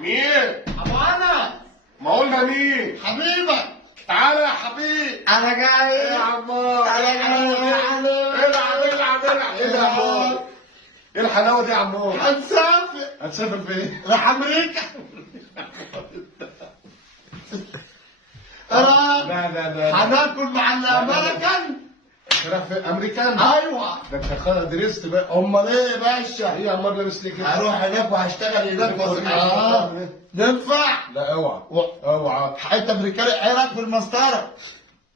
مين؟ ابو انس. ما قلنا مين؟ حبيبك. تعالى يا حبيبي. انا جاي. ايه يا عمار؟ تعالى يا العب العب العب. ايه ده يا عمار؟ ايه الحلاوه دي يا عمار؟ هنسافر. هتسافر فين؟ راح امريكا. انا لا هناكل مع الامريكان. رايح فين؟ امريكان؟ ايوه. ده انت خلاص درست بقى. امال ايه يا باشا؟ ايه يا عمار لابس ليه كده؟ هروح هناك وهشتغل هناك اه ننفع. لا اوعى اوعى. انت امريكاني، ايه رايك في المسطره؟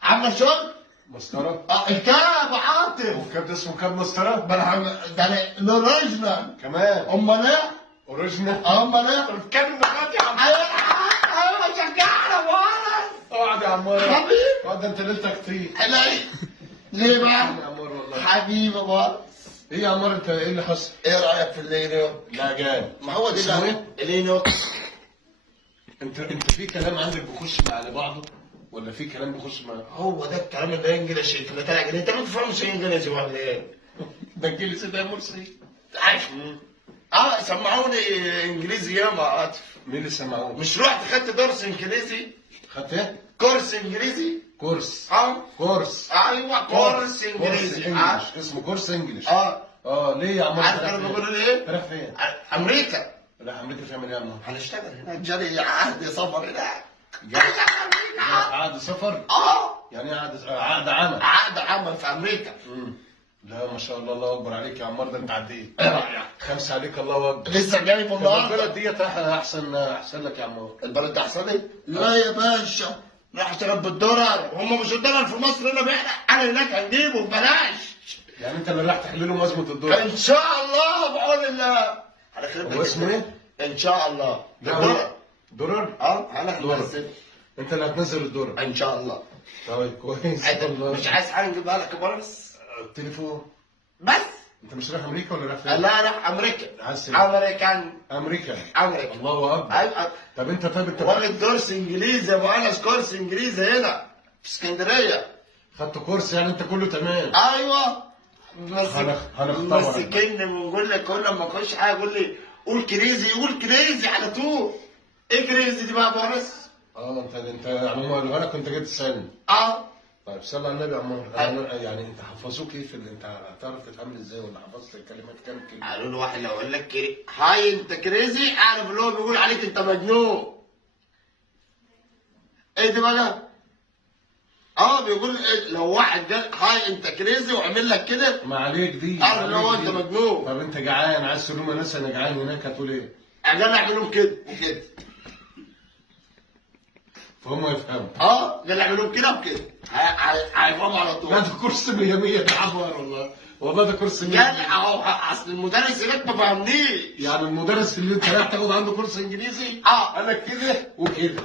عامله شغل؟ مسطره؟ الكاب عاطف. وكاب ده اسمه كاب مسطره؟ ده الاوريجنال كمان امال ايه؟ اوريجينال؟ امال ايه؟ بتتكلم دلوقتي يا عمار. ايوه شجعنا وانا اقعد يا عمار. حبيبي. اقعد ده انت ليلتك طيب. ليه بقى؟ يا عمار والله. حبيبي بقى. ايه يا عمار انت ايه اللي حصل؟ ايه رايك في اللينو؟ لا جاي. ما هو دي اسمه ايه؟ اللينو. انت في كلام عندك بيخش مع بعضه ولا في كلام بيخش مع هو ده الكلام اللي انجلش اللي طالع كده. انت ما بتفهمش انجليزي ولا ايه؟ ده انجليزي ده يا مرسي؟ عارف. سمعوني انجليزي ياما عاطف. مين اللي سمعوه؟ مش رحت خدت درس انجليزي؟ خدت ايه؟ كورس انجليزي؟ كورس. اه كورس. ايوه كورس انجليزي. انجلش. اسمه كورس انجلش. اه ليه يا عمار؟ عارف انا بقول ايه؟ رايح فين؟ امريكا. لا امريكا تعمل ايه يا عمار؟ هنشتغل هناك. جالي عقد سفر هناك. عقد سفر؟ يعني ايه عقد عمل؟ عقد عمل في امريكا. لا ما شاء الله، الله اكبر عليك يا عمار، ده انت عديت. ايه رايك؟ خمسه عليك، الله اكبر. لسه جاي في النهارده. البلد ديت احسن لك يا عمار. البلد ده احسن لي؟ لا يا باشا، راح اشتغل بالدولار. هم مش الدولار في مصر هنا بيحرق، انا هناك هنجيبه ببلاش. يعني انت اللي راح تحل لهم ازمه الدولار؟ ان شاء الله بعون الله. هو اسمه ايه؟ ان شاء الله. دولار. دولار؟ انا هنزل. انت اللي هتنزل الدولار ان شاء الله. طيب كويس والله. مش عايز حاجه نجيبها لك يا بارس؟ التليفون. بس. انت مش رايح امريكا ولا رايح فين؟ لا راح امريكا. عايز امريكان. امريكا. الله اكبر. ايوه. طب انت واخد كورس انجليزي يا ابو انس، كورس انجليزي هنا في اسكندريه. خدت كورس يعني انت كله تمام؟ ايوه. هنختبر. مسكني ونقول لك كل ما اخش حاجه يقول لي قول كريزي، قول كريزي على طول. ايه كريزي دي بقى يا ابو انس؟ انت يعني هم قالوا لك كنت جاي تسالني. طيب صلي على النبي يا عمار. يعني انت حفظوك ايه انت هتعرف تتعامل ازاي ولا حفظت الكلمات كام كلمه؟ قالوا له واحد لو قال لك هاي انت كريزي، اعرف اللي هو بيقول عليك انت مجنون. ايه دي بقى؟ بيقول لو واحد قال هاي انت كريزي وعمل لك كده، ما عليك دي. اعرف اللي هو انت مجنون. طب انت جعان عايز تقول لهم ناس انا جعان هناك، هتقول ايه؟ انا اعملهم كده وكده. فهم يفهموا. قال اعملهم كده وكده، هيفهموا على طول. لا ده كورس 100 يا عمار والله. والله ده كورس 100. قال اصل المدرس هناك ما فهمنيش. يعني المدرس اللي انت رايح تاخد عنده كورس انجليزي قال لك كده وكده.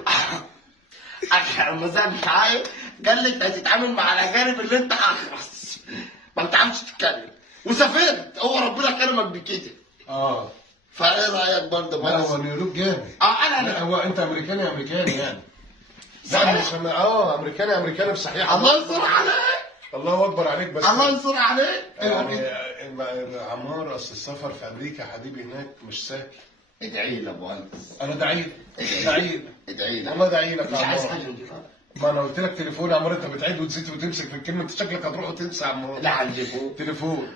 لما زاد معايا قال لي انت هتتعامل مع الاجانب اللي انت اخرس، ما بتعرفش تتكلم، وسافرت. هو ربنا كرمك بكده. فايه رايك برضه بس؟ لا هو نيويورك جامد. انا هو انت امريكاني يعني. صحيح. لا مش امريكاني بصحيح. الله ينصر عليك. الله اكبر عليك. بس الله ينصر عليك. يعني عمار، اصل السفر في امريكا يا حبيبي هناك مش سهل. ادعي لي يا ابو انس. انا داعي ادعي لي والله داعي لك. مش عايز حاجه نجيبها. ما انا قلت لك تليفون يا عمار، انت بتعيد وتزيد وتمسك في الكلمه، انت شكلك هتروح وتنسى يا عمار. لا هنجيبه تليفون.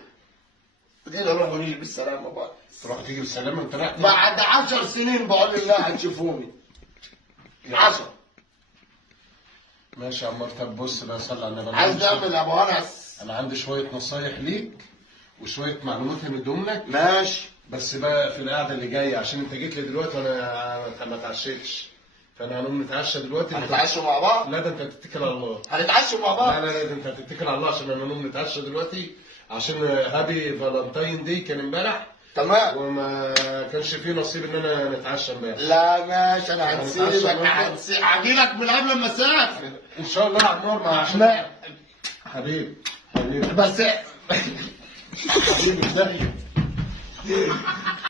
كده نروح ونيجي بالسلامه بقى. تروح تيجي بالسلامه انت رايح بعد 10 سنين بقول الله هتشوفوني. 10. ماشي يا عمار. طب بص بقى، صلي على النبي. عايز نعمل يا ابو انس. انا عندي شويه نصايح ليك وشويه معلومات هنديهم لك. ماشي. بس بقى في القعده اللي جايه، عشان انت جيت لي دلوقتي وانا ما اتعشيتش، فانا هنقوم نتعشى دلوقتي. هنتعشى مع بعض؟ لا ده انت هتتكل على الله. هنتعشى مع بعض؟ لا ده انت هتتكل على الله، عشان انا هنقوم نتعشى دلوقتي، عشان هابي فالنتاين دي كان امبارح. تمام. وما كانش فيه نصيب ان انا نتعشى امبارح. لا ماشي، انا هنسيبك. هجيلك من قبل ما اسافر ان شاء الله يا عمار. عشان حبيبي بس حبيبي ازيك؟